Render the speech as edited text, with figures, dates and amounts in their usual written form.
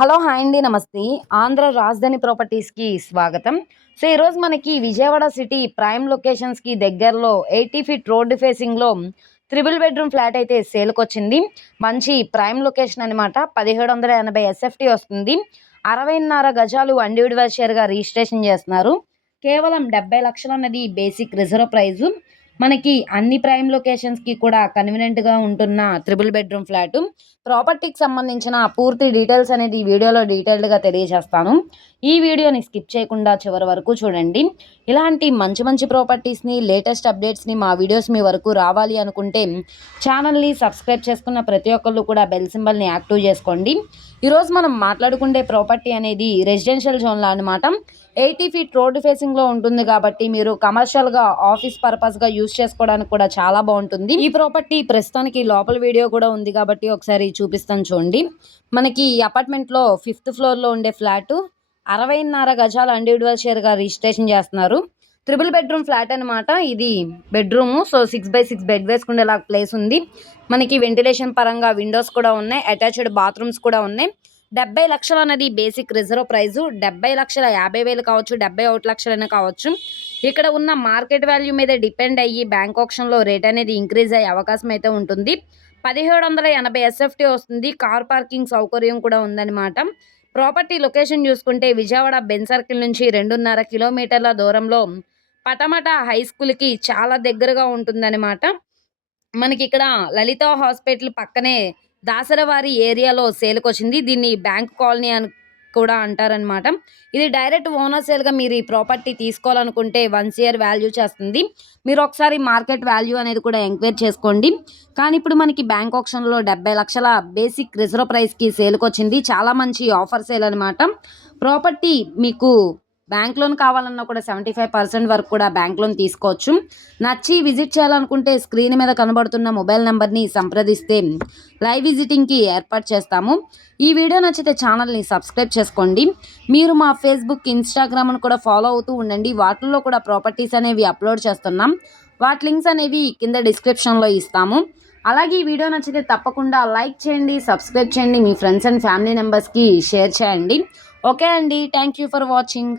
Hello! Hi అండి. నమస్తే. ఆంధ్ర రాజధాని ప్రాపర్టీస్‌కి స్వాగతం. సో, ఈరోజు మనకి విజయవాడ సిటీ ప్రైమ్ లొకేషన్స్‌కి దగ్గరలో 80 ఫీట్ రోడ్ ఫేసింగ్‌లో త్రిబుల్ బెడ్‌రూమ్ ఫ్లాట్ అయితే సేల్‌కొచ్చింది. మంచి ప్రైమ్ లొకేషన్ అనమాట. 1780 ఎస్ఎఫ్టీ వస్తుంది. 60.5 గజాలు ఇండివిడ్యువల్ షేర్‌గా రిజిస్ట్రేషన్ చేస్తున్నారు. కేవలం 70 లక్షలు అన్నది బేసిక్ రిజర్వ్ ప్రైజు. మనకి అన్ని ప్రైమ్ లొకేషన్స్‌కి కూడా కన్వీనియంట్‌గా ఉంటున్న త్రిబుల్ బెడ్‌రూమ్ ఫ్లాటు. ప్రాపర్టీకి సంబంధించిన పూర్తి డీటెయిల్స్ అనేది ఈ వీడియోలో డీటెయిల్డ్‌గా తెలియజేస్తాను. ఈ వీడియోని స్కిప్ చేయకుండా చివరి వరకు చూడండి. ఇలాంటి మంచి మంచి ప్రాపర్టీస్‌ని, లేటెస్ట్ అప్డేట్స్‌ని మా వీడియోస్ మీ వరకు రావాలి అనుకుంటే ఛానల్‌ని సబ్స్క్రైబ్ చేసుకున్న ప్రతి ఒక్కళ్ళు కూడా బెల్ సింబల్‌ని యాక్టివ్ చేసుకోండి. ఈరోజు మనం మాట్లాడుకునే ప్రాపర్టీ అనేది రెసిడెన్షియల్ జోన్‌లో అనమాట. 80 ఫీట్ రోడ్ ఫేసింగ్‌లో ఉంటుంది కాబట్టి మీరు కమర్షియల్‌గా, ఆఫీస్ పర్పస్‌గా యూజ్ చేసుకోవడానికి కూడా చాలా బాగుంటుంది. ఈ ప్రాపర్టీ ప్రస్తుతానికి లోపల వీడియో కూడా ఉంది కాబట్టి ఒకసారి చూపిస్తాను చూడండి. మనకి ఈ అపార్ట్మెంట్‌లో 5th ఫ్లోర్‌లో ఉండే ఫ్లాటు 60.5 గజాల ఇండివిడ్యువల్ షేర్‌గా రిజిస్ట్రేషన్ చేస్తున్నారు. త్రిబుల్ బెడ్‌రూమ్ ఫ్లాట్ అనమాట. ఇది బెడ్‌రూము. సో, 6/6 బెడ్ వేసుకునేలా ప్లేస్ ఉంది. మనకి వెంటిలేషన్ పరంగా విండోస్ కూడా ఉన్నాయి. అటాచ్డ్ బాత్రూమ్స్ కూడా ఉన్నాయి. 70 లక్షలు అన్నది బేసిక్ రిజర్వ్ ప్రైజు. 70,50,000 కావచ్చు, 71 లక్షలైనా కావచ్చు. ఇక్కడ ఉన్న మార్కెట్ వాల్యూ మీద డిపెండ్ అయ్యి బ్యాంక్ ఆక్షన్‌లో రేట్ అనేది ఇంక్రీజ్ అయ్యే అవకాశం అయితే ఉంటుంది. 1780 ఎస్ఎఫ్టీ వస్తుంది. కార్ పార్కింగ్ సౌకర్యం కూడా ఉందన్నమాట. ప్రాపర్టీ లొకేషన్ చూసుకుంటే విజయవాడ బెంజ్ సర్కిల్ నుంచి 2.5 కిలోమీటర్ల దూరంలో పటమట హై స్కూల్‌కి చాలా దగ్గరగా ఉంటుందన్నమాట. మనకిక్కడ లలిత హాస్పిటల్ పక్కనే దాసరవారి ఏరియాలో సేల్‌కొచ్చింది. దీన్ని బ్యాంక్ కాలనీ అని కూడా అంటారనమాట. ఇది డైరెక్ట్ ఓనర్ సేల్‌గా మీరు ఈ ప్రాపర్టీ తీసుకోవాలనుకుంటే 1 సిఆర్ వాల్యూ చేస్తుంది. మీరు ఒకసారి మార్కెట్ వాల్యూ అనేది కూడా ఎంక్వైరీ చేసుకోండి. కానీ ఇప్పుడు మనకి బ్యాంక్ ఆక్షన్‌లో 70 లక్షల బేసిక్ రిజర్వ్ ప్రైస్‌కి సేల్‌కొచ్చింది. చాలా మంచి ఆఫర్ సేల్ అనమాట. ప్రాపర్టీ మీకు బ్యాంక్ లోన్ కావాలన్నా కూడా 75% వరకు కూడా బ్యాంక్ లోన్ తీసుకోవచ్చు. నచ్చి విజిట్ చేయాలనుకుంటే స్క్రీన్ మీద కనబడుతున్న మొబైల్ నెంబర్ని సంప్రదిస్తే లైవ్ విజిటింగ్కి ఏర్పాటు చేస్తాము. ఈ వీడియో నచ్చితే ఛానల్ని సబ్స్క్రైబ్ చేసుకోండి. మీరు మా ఫేస్బుక్, ఇన్స్టాగ్రామ్ను కూడా ఫాలో అవుతూ ఉండండి. వాటిల్లో కూడా ప్రాపర్టీస్ అనేవి అప్లోడ్ చేస్తున్నాం. వాటి లింక్స్ అనేవి కింద డిస్క్రిప్షన్లో ఇస్తాము. అలాగే ఈ వీడియో నచ్చితే తప్పకుండా లైక్ చేయండి, సబ్స్క్రైబ్ చేయండి, మీ ఫ్రెండ్స్ అండ్ ఫ్యామిలీ మెంబర్స్కి షేర్ చేయండి. ఓకే అండి, థ్యాంక్ యూ ఫర్ వాచింగ్.